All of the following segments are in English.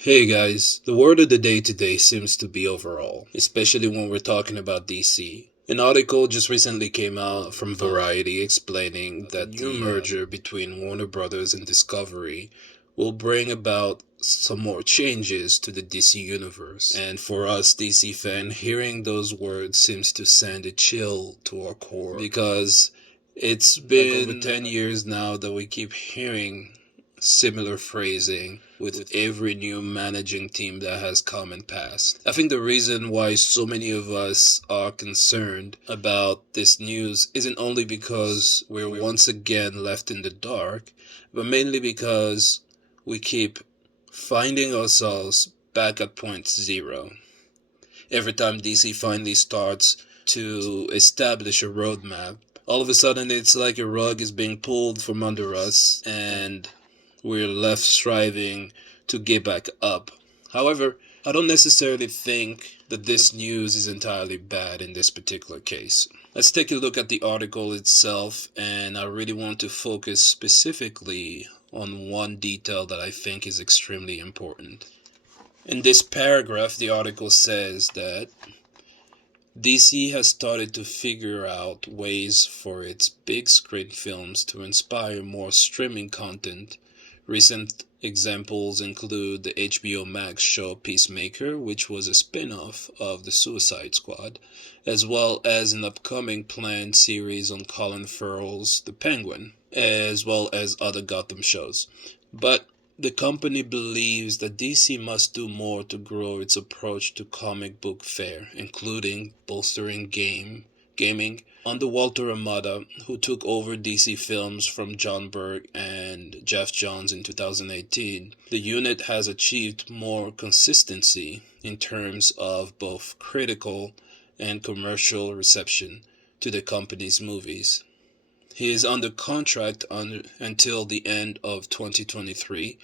Hey guys, the word of the day today seems to be overall, especially when we're talking about DC. An article just recently came out from Variety explaining that the new merger between Warner Brothers and Discovery will bring about some more changes to the DC universe. And for us DC fan, hearing those words seems to send a chill to our core because it's been over 10 years now that we keep hearing similar phrasing with every new managing team that has come and passed. I think the reason why so many of us are concerned about this news isn't only because we're once again left in the dark, but mainly because we keep finding ourselves back at point zero. Every time DC finally starts to establish a roadmap, all of a sudden it's like a rug is being pulled from under us and we're left striving to get back up. However, I don't necessarily think that this news is entirely bad in this particular case. Let's take a look at the article itself, and I really want to focus specifically on one detail that I think is extremely important. In this paragraph, the article says that DC has started to figure out ways for its big screen films to inspire more streaming content. Recent examples include the HBO Max show Peacemaker, which was a spin-off of The Suicide Squad, as well as an upcoming planned series on Colin Farrell's The Penguin, as well as other Gotham shows. But the company believes that DC must do more to grow its approach to comic book fare, including bolstering gaming. Under Walter Amada, who took over DC Films from John Burke and Jeff Johns in 2018, the unit has achieved more consistency in terms of both critical and commercial reception to the company's movies. He is under contract until the end of 2023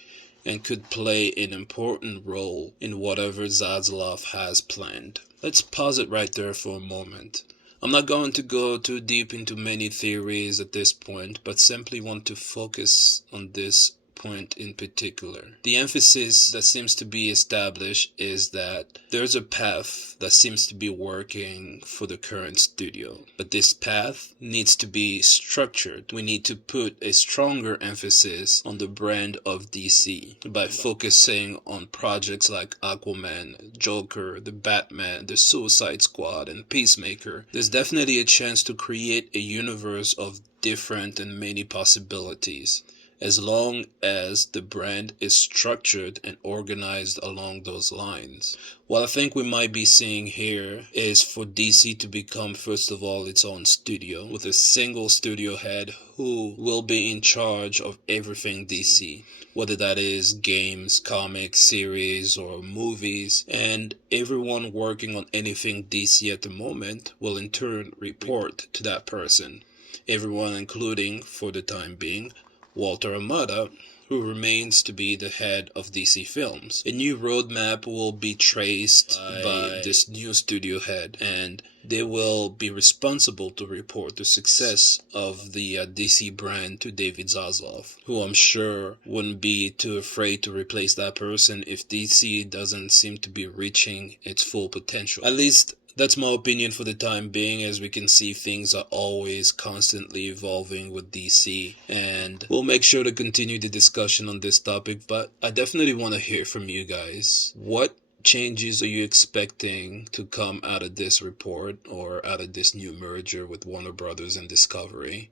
and could play an important role in whatever Zaslav has planned. Let's pause it right there for a moment. I'm not going to go too deep into many theories at this point, but simply want to focus on this point in particular. The emphasis that seems to be established is that there's a path that seems to be working for the current studio, but this path needs to be structured. We need to put a stronger emphasis on the brand of DC by focusing on projects like Aquaman, Joker, the Batman, the Suicide Squad, and Peacemaker. There's definitely a chance to create a universe of different and many possibilities, as long as the brand is structured and organized along those lines. What I think we might be seeing here is for DC to become, first of all, its own studio, with a single studio head who will be in charge of everything DC, whether that is games, comics, series, or movies, and everyone working on anything DC at the moment will in turn report to that person. Everyone including, for the time being, Walter Amada, who remains to be the head of DC Films. A new roadmap will be traced by this new studio head, and they will be responsible to report the success of the DC brand to David Zaslav, who I'm sure wouldn't be too afraid to replace that person if DC doesn't seem to be reaching its full potential. At least that's my opinion for the time being, as we can see things are always constantly evolving with DC, and we'll make sure to continue the discussion on this topic, but I definitely want to hear from you guys. What changes are you expecting to come out of this report or out of this new merger with Warner Brothers and Discovery?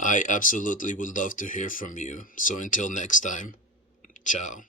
I absolutely would love to hear from you. So until next time, ciao.